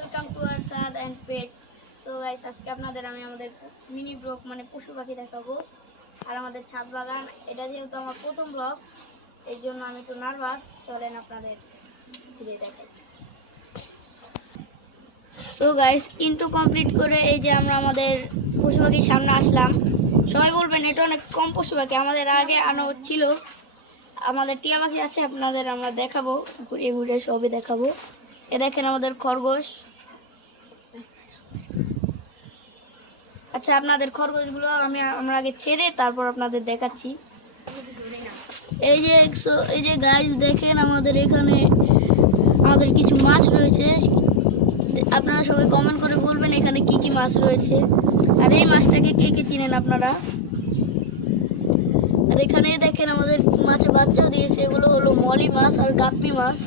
Welcome to our Saad and pets. So guys, আজকে আপনাদের আমি আমাদের মিনি ব্লগ মানে পশু পাখি দেখাবো আর আমাদের ছাদ বাগান। এটা যেহেতু আমার প্রথম ব্লগ, এর জন্য আমি একটু নার্ভাস। চলেন আপনাদের ঘুরে দেখাই। সো গাইস, ইন্ট্রো কমপ্লিট করে এই যে আমরা আমাদের পশু পাখির সামনে আসলাম। সবাই বলবেন এটা অনেক কম পশু পাখি, আমাদের আগে আনা ছিল। আমাদের টিয়া পাখি আছে, আপনাদের আমরা দেখাবো, ঘুরে ঘুরে সবই দেখাবো। এ দেখেন আমাদের খরগোশ। আচ্ছা, আপনাদের খরগোশগুলো আমরা আগে ছেড়ে তারপর আপনাদের দেখাচ্ছি। এই যে গাইস দেখেন, আমাদের এখানে আমাদের কিছু মাছ রয়েছে। আপনারা সবাই কমেন্ট করে বলবেন এখানে কি কি মাছ রয়েছে, আর এই মাছটাকে কে কে চিনেন আপনারা। আর এখানে দেখেন আমাদের মাছে বাচ্চাও দিয়েছে, এগুলো হলো মলি মাছ আর গাপ্পি মাছ।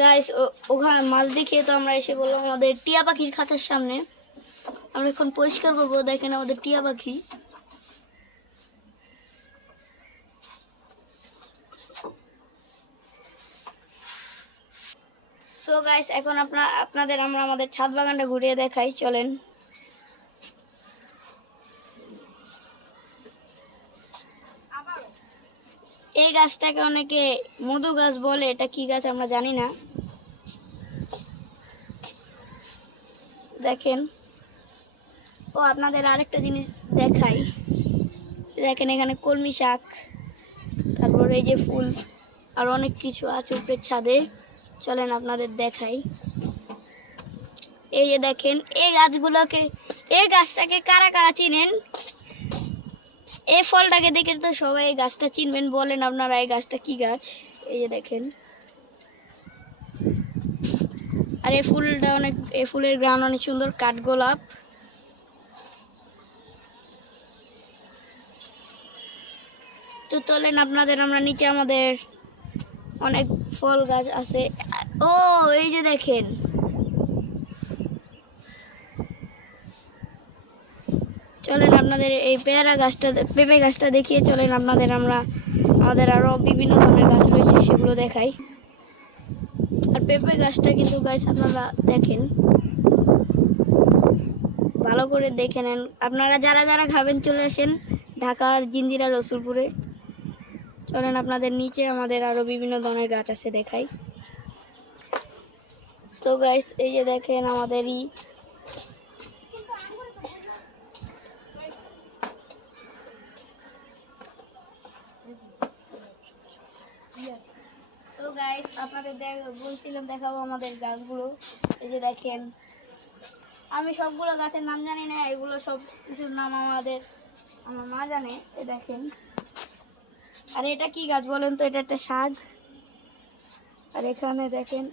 গাইস, ওখানে মাছ দেখিয়ে তো আমরা এসে বললাম আমাদের টিয়া পাখির খাঁচার সামনে। আমরা এখন পরিষ্কার করবো। দেখেন আমাদের টিয়া পাখি। সো গাইস, এখন আপনাদের আমরা আমাদের ছাদ বাগানটা ঘুরিয়ে দেখাই, চলেন। এই গাছটাকে অনেকে মধু গাছ বলে, এটা কি গাছ আমরা জানি না। দেখেন, আপনাদের আরেকটা জিনিস দেখাই। দেখেন এখানে কলমি শাক, তারপর এই যে ফুল, আর অনেক কিছু আছে উপরের ছাদে। চলেন আপনাদের দেখাই। এই যে দেখেন এই গাছগুলোকে, এই গাছটাকে কারা কারা চিনেন? এই ফলটাকে দেখে তো সবাই এই গাছটা চিনবেন। বলেন আপনারা এই গাছটা কি গাছ? এই যে দেখেন, আর এই ফুলটা অনেক, এই ফুলের গ্রাউন্ড অনেক সুন্দর, কাঠগোলাপ। তো চলেন আপনাদের আমরা নিচে আমাদের অনেক ফল গাছ আছে। ও এই যে দেখেন, চলেন আপনাদের এই পেয়ারা গাছটা, পেঁপে গাছটা দেখিয়ে চলেন আপনাদের আমরা আমাদের আরো বিভিন্ন ধরনের গাছ রয়েছে সেগুলো দেখাই। আর পেঁপে গাছটা কিন্তু গাছ আপনারা দেখেন, ভালো করে দেখে নেন। আপনারা যারা যারা খাবেন চলে আসেন ঢাকার জিঞ্জিরা রসুলপুরে। চলেন আপনাদের নিচে আমাদের আরো বিভিন্ন ধরনের গাছ আছে দেখাই। তো গাইস, এই যে দেখেন আমাদেরই আপনাদের বলছিলাম দেখাবো আমাদের গাছগুলো। এই যে দেখেন, আমি সবগুলো গাছের নাম জানি না, এগুলো সব কিছুর নাম আমার মা জানে। এই দেখেন, আর এটা কি গাছ বলেন তো? এটা একটা শাক। আর এখানে দেখেন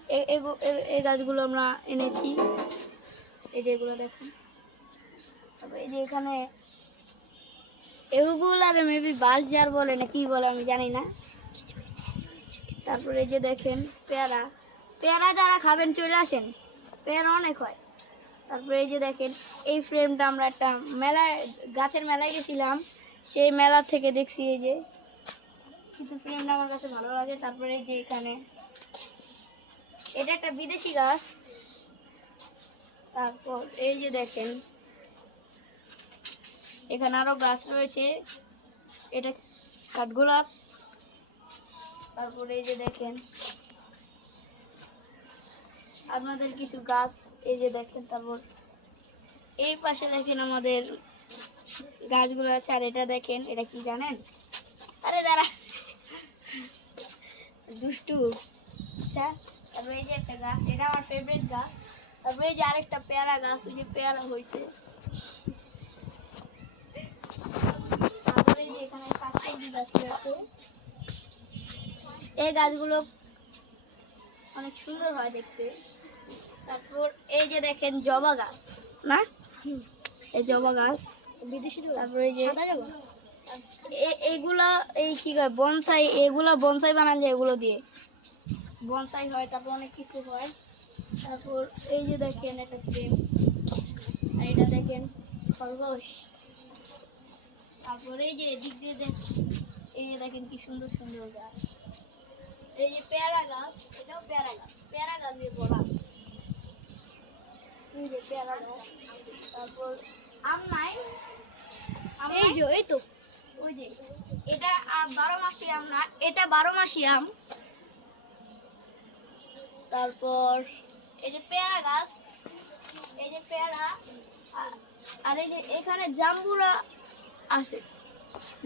এই গাছগুলো আমরা এনেছি, এই যেগুলো দেখেন। তবে এই যে এখানে এগুলো আর মেবি বাঁশ জার বলে না কি বলে আমি জানি না। তারপরে এই যে দেখেন পেয়ারা, পেয়ারা যারা খাবেন চলে আসেন, পেয়ারা অনেক হয়। তারপরে এই যে দেখেন এই ফ্রেমটা আমরা একটা মেলায়, গাছের মেলায় গেছিলাম, সেই মেলা থেকে দেখছি এই যে, কিন্তু ফ্রেমটা আমার কাছে ভালো লাগে। তারপরে এই যে এখানে এটা একটা বিদেশি গাছ। তারপর এই যে দেখেন এখানে আরো গাছ রয়েছে, এটা কাঠগোলাপ। তারপরে এই যে দেখেন আপনাদের কিছু গাছ, এই যে দেখেন। তারপর এই পাশে দেখেন আমাদের গাছগুলো আছে। আর এটা দেখেন, এটা কি জানেন? আরে দাঁড়া, দুষ্টু। আচ্ছা, তারপরে এই যে একটা গাছ, এটা আমার ফেভারিট গাছ। তারপরে এই যে আরেকটা পেয়ারা গাছ, ওই যে পেয়ারা হয়েছে। তারপরে এই যে এখানে শাকসবজি গাছ আছে, এই গাছগুলো অনেক সুন্দর হয় দেখতে। তারপর এই যে দেখেন জবা গাছ, না এই জবা গাছ বিদেশি। তারপরে এই যে এইগুলা এই কি কয় বনসাই, এগুলা বনসাই বানান যায়, এগুলো দিয়ে বনসাই হয়। তারপর অনেক কিছু হয়। তারপর এই যে দেখেন একটা ফ্রেম, আর এটা দেখেন খরগোশ। তারপরে এই যে এদিক দিয়ে এই যে দেখেন কি সুন্দর সুন্দর গাছ। এই যে পেয়ারা গাছ, এটাও পেয়ারা গাছ, পেয়ারা গাছ দিয়ে ভরা। এই যে পেয়ারা গাছ, তারপর আম নাই, এই তো ওই যে এটা 12 মাসি আম না, এটা 12 মাসি আম। তারপর এই যে পেয়ারা গাছ, এই যে পেয়ারা, আর এই যে এখানে জাম্বুরা আছে।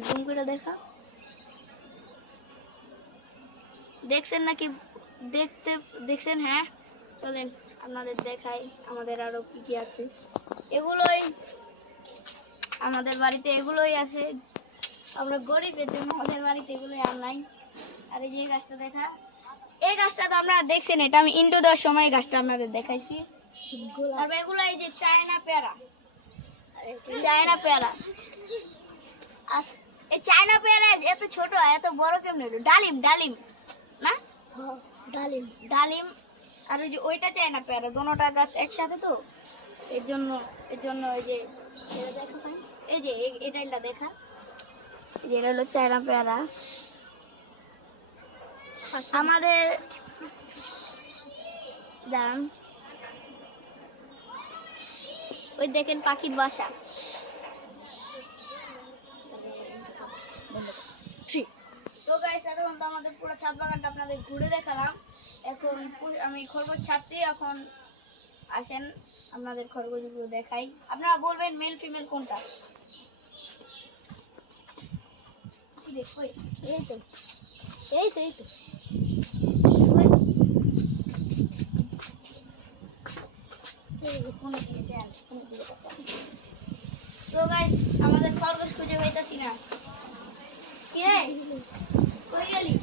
জুম করে দেখা, দেখছেন নাকি? দেখছেন? হ্যাঁ, চলেন আপনাদের দেখাই আমাদের আরো কি কি আছে। এগুলোই আমাদের বাড়িতে, এগুলোই আছে। আমরা গরিব, এর জন্য আমাদের বাড়িতে এগুলোই আর নাই। আর এই যে গাছটা দেখা, এই গাছটা তো আপনারা দেখছেন, এটা আমি ইন্ডো দেওয়ার সময় গাছটা আপনাদের দেখাইছি। তারপর এগুলো এই যে চায়না পেয়ারা, চায়না পেয়ারা। এই চায়না পেয়ারা এত ছোট এত বড় কেমন হলো? ডালিম, ডালিম না, ডালিম, ডালিম। আর ওই যে ওইটা চায়না পেয়ারা, দোনোটা গাছ একসাথে তো, এর জন্য এই যে দেখা পাই, এই যে এটাই দেখা, এই যে এটা হলো চায়না পেয়ারা। আমাদের দাঁড়ান, ওই দেখেন পাখির বাসা। সো গাইস, এতক্ষণ তো আমাদের পুরো ছাদ বাগানটা আপনাদের ঘুরে দেখালাম। এখন আমি খরগোশ ছাড়ছি, এখন আসেন আপনাদের খরগোশগুলো দেখাই। আপনারা বলবেন মেল ফিমেল কোনটা। এই তো এই তো এই তো সো গাইস, আমাদের খরগোশ খুঁজে পাইতাছি না। কি রে, কই গেলি?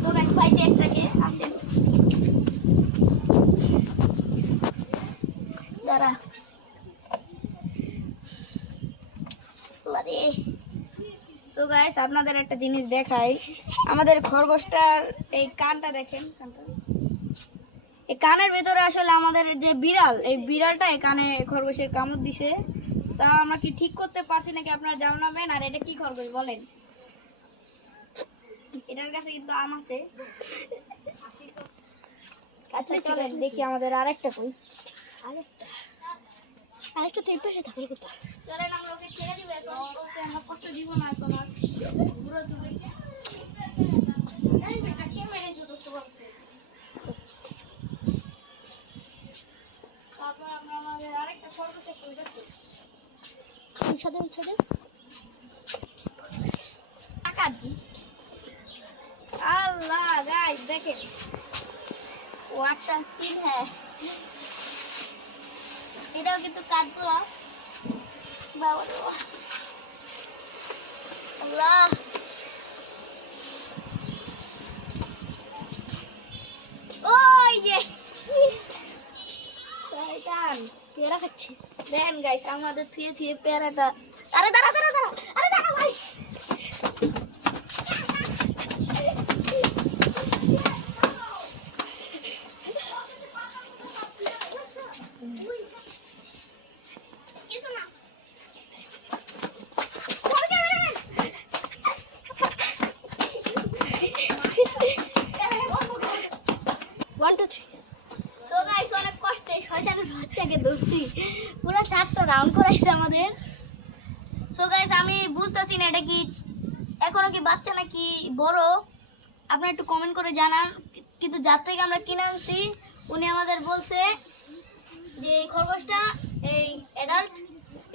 সো গাইস, পাইছি একটাকে, আসেন। দাঁড়া, আরে সো গাইস, আপনাদের একটা জিনিস দেখাই। আমাদের খরগোশটার এই কানটা দেখেন, কানটা, এই কানের ভিতরে আসলে আমাদের যে বিড়াল, এই বিড়ালটা এই কানে খরগোশের কামড় দিছে। তা আমরা কি ঠিক করতে পারছি নাকি আপনারা জানাবেন। আর এটা কি খরগোশ বলেন? এটার কাছে কিন্তু আম আছে। আচ্ছা চলেন দেখি আমাদের আরেকটা কই, আরেকটা তো এই পাশে থাকার কথা। চলেন আমরা ওকে ছেড়ে দিব, এখন ওকে আমরা কষ্ট দিব না। এখন আর পুরো দূরে এটা কে মেরে জুতো বলছে। তারপর আমরা আমাদের আরেকটা খরগোশ কই দেখি, ছাদে আল্লাহ গাইস দেখেন, व्हाट अ सीन है। এটাও কিন্তু কাঠগোলা, বাবা আল্লাহ। ওই যে শয়তান পেয়ারা খাচ্ছে, দেখেন গাইস আমাদের থুয়ে থুয়ে পেয়ারাটা। আরে দাঁড়া দাঁড়া দাঁড়া, আরে দাঁড়া ভাই। অনেক কষ্টে শয়তানের বাচ্চাকে ধরছি, পুরো 4টা রাউন্ড করাইছে আমাদের। সো গাইস, আমি বুঝতেছি না এটা কি এখনো কি বাচ্চা নাকি বড়, আপনারা একটু কমেন্ট করে জানান। কিন্তু যার থেকে আমরা কিনে আনছি উনি আমাদের বলছে যে এই খরগোশটা এই অ্যাডাল্ট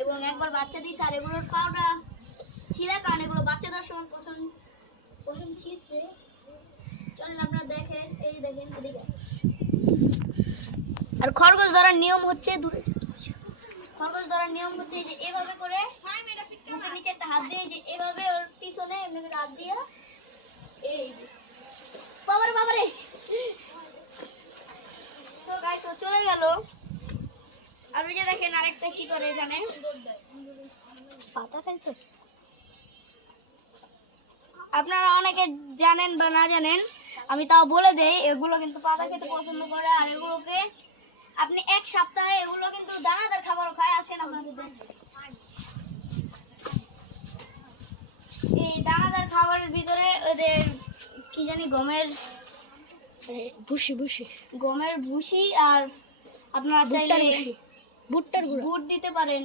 এবং একবার বাচ্চা দিয়েছে। আর এগুলোর পাউটা ছিঁড়া, কারণ এগুলো বাচ্চা দেওয়ার সময় প্রথম ছিঁড়ছে। চলেন আপনারা দেখেন, এই দেখেন এদিকে। আর খরগোশ ধরার নিয়ম হচ্ছে, দূরে খরগোশ ধরার নিয়ম হচ্ছে যে এভাবে করে মুখের নিচে একটা হাত দিয়ে, যে এভাবে ওর পিছনে এমনি করে হাত দিয়ে, এই বাবারে বাবারে। তো গাইস ও চলে গেল। আর ওই যে দেখেন আরেকটা কি করে এখানে পাতা খাইছে। আপনারা অনেকে জানেন বা না জানেন, আমি তাও বলে দেই, এগুলো কিন্তু পাতা খেতে পছন্দ করে। আর এগুলোকে আপনি এক সপ্তাহে এগুলো কিন্তু দানাদার খাবার খায়। আসেন আপনাদের কি জানি গমের ভুসি গমের ভুসি, আর আপনারা চাইলে ভুট্টার গুঁড়া বুট দিতে পারেন।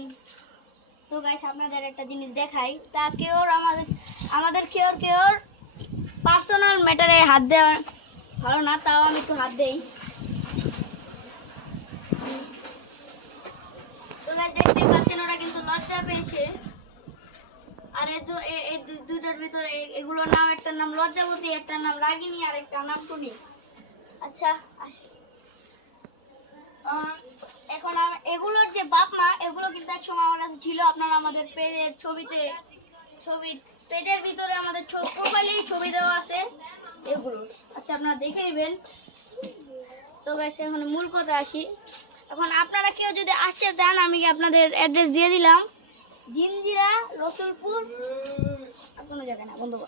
সো গাইস আপনাদের একটা জিনিস দেখাই, তা আমাদের কেউর পার্সোনাল ম্যাটারে হাত দেওয়া ভালো না, তাও আমি একটু হাত দেই। সো গাইস দেখতেই পাচ্ছেন ওরা কিন্তু লজ্জা পেয়েছে। আর এই দুটোর ভিতরে এগুলোর নাম, একটার নাম লজ্জাবতী, একটার নাম রাগিনী, আর একটার নাম টুনি। আচ্ছা আসি। এখন এগুলোর যে বাপ মা, এগুলো কিন্তু এক সময় আমার কাছে ছিল। আপনারা আমাদের পেজের পেজের ভিতরে আমাদের প্রোফাইলেই ছবি দেওয়া আছে এগুলো। আচ্ছা আপনারা দেখে নেবেন। সো গাইস এখন মূল কথা আসি। এখন আপনারা কেউ যদি আসতে চান, আমি আপনাদের অ্যাড্রেস দিয়ে দিলাম, জিঞ্জিরা, রসুলপুর, আর কোনো জায়গায় না, বন্ধু।